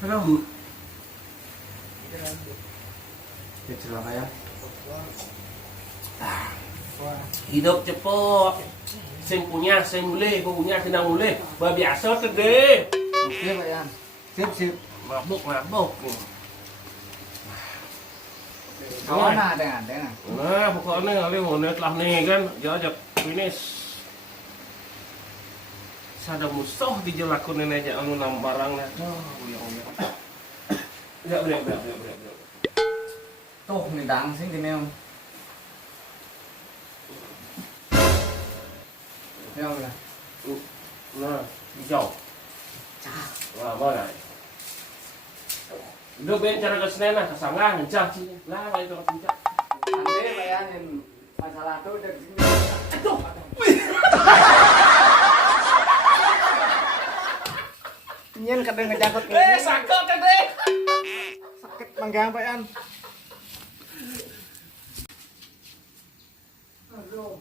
Aduh. Kecil apa ya? Hidup cepet. Sing punya, sing mulai, punya senang mulai. Biasa tuh deh. Oke Pak Yan. Sip. Mabuk. Kawan ada. Nah, pokoknya kali mau telah nih kan, jajak finish. Sada musuh dijelakuin aja anu nam barangnya. Enggak. Tuh ngedang sih gini om. Ya udah. Nah, hijau. Cah. Wah, mana? Udah ben cara kesana nah, kesangga ngejar sih. Lah, itu ngejar. Nanti Pak Yan yang masalah tuh udah sini. Aduh. Nyen kadang ngejangkut. Sakit deh. Sakit manggang Pak Yan. Aduh.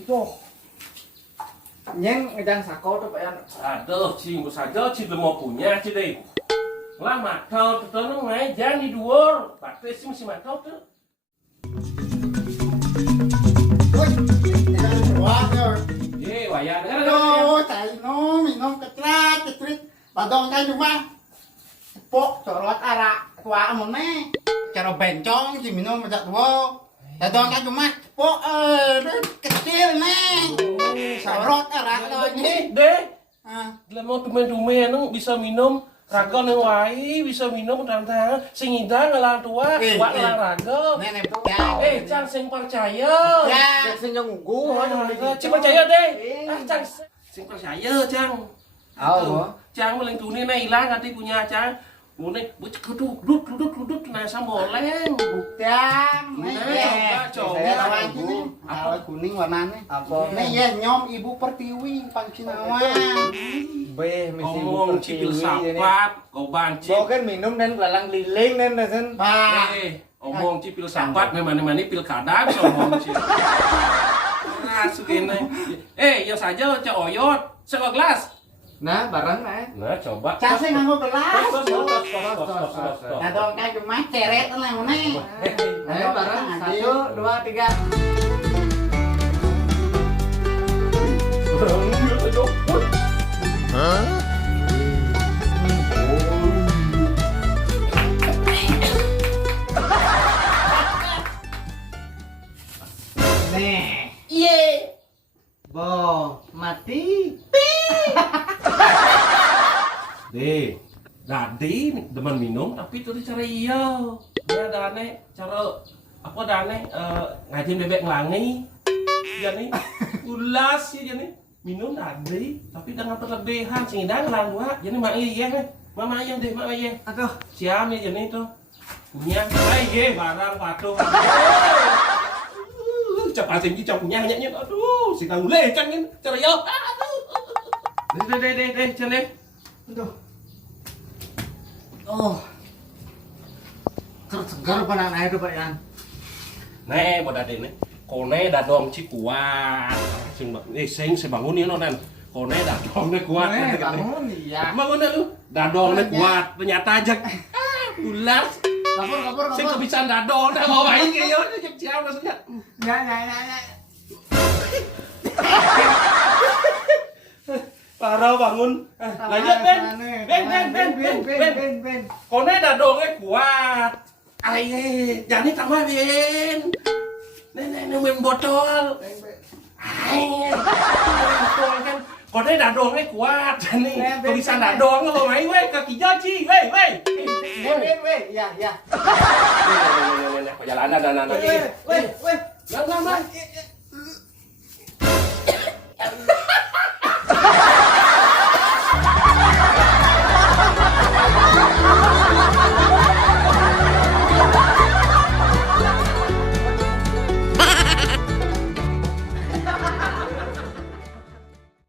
Tuh. Nyen ngejang sako tuh Pak Yan. Aduh, cing saja cing mau punya cing deh. Lah matau tuh nang main jangan di dhuwur. Baterai sih masih matau tuh. Ôi, cái quá rồi. Ye, wayang kan. Aduh, tay nó, minum ketrit. Badong tay cuma. Pok, corot arak, tua mana? Cara bencong sih minum macam tua. Badong tay cuma. Pok, kecil nih. Corot arak lagi. Deh, Ah, lah mau tumen-tumen nang bisa minum raga nang wae, bisa minum tantang sing indah ngalang tua, tua ngalang raga. nenek ya. Cang sing percaya. Ya, Sing ngunggu Cing percaya deh. Cang sing percaya, Cang. Aw. Cang meleng tuni na ilang nanti punya Cang. Mune bocah duduk nah samboleng. Tiang, Coba. Apa kuning warnanya? Apa? Nih ya nyom ibu pertiwi pangkinawan. Beh mesti Omong cipil sapat, kau banci. Kau kan minum dan lalang liling dan dasan. Pak, Omong cipil sapat, memang pilkada bisa omong cipil. Masukin yang saja cak oyot, sewa gelas. Nah, barang Nah, coba. casing nganggo gelas. Tos. Nah, dong kayak cuma ceret lah mana. Ayo barang 1, 2, 3. Nih. Iya. Bo, mati. Deh, dadi demen minum tapi itu cara iya. Dia dane cara apa dane ngajin bebek ngelangi. Jadi ulas ya jadi minum dadi tapi dengan berlebihan sehingga ngelang gua. Jadi mak iya nih. Mama iya deh, mak iya. Aduh, Siam ya jadi itu. Punya ye barang patuh. Cepat tinggi cok punya hanya aduh si tahu lecang kan cara iya. Deh, cene. aduh. Oh. Segar panan air tuh Pak Yan. Nih, pada dene. Kone dadong ci kuat. Sing bangun ini non. Kone dadong kuat. Bangun iya. Bangun lu. Dadong kuat. Ternyata aja. Ulas. Kapur. Sing kebiasaan dadong dah mau main kayak yo ciao maksudnya. Ya. Parah bangun. Lanjut Ben. Kone dadongnya kuat. Aye, jadi tambah Ben. Nih main botol. Aye, botol kan. Kone dadongnya kuat. Nih, kebiasaan dadong mau main weh kaki jaci, weh. Ya. Perjalanan. Weh. Lang.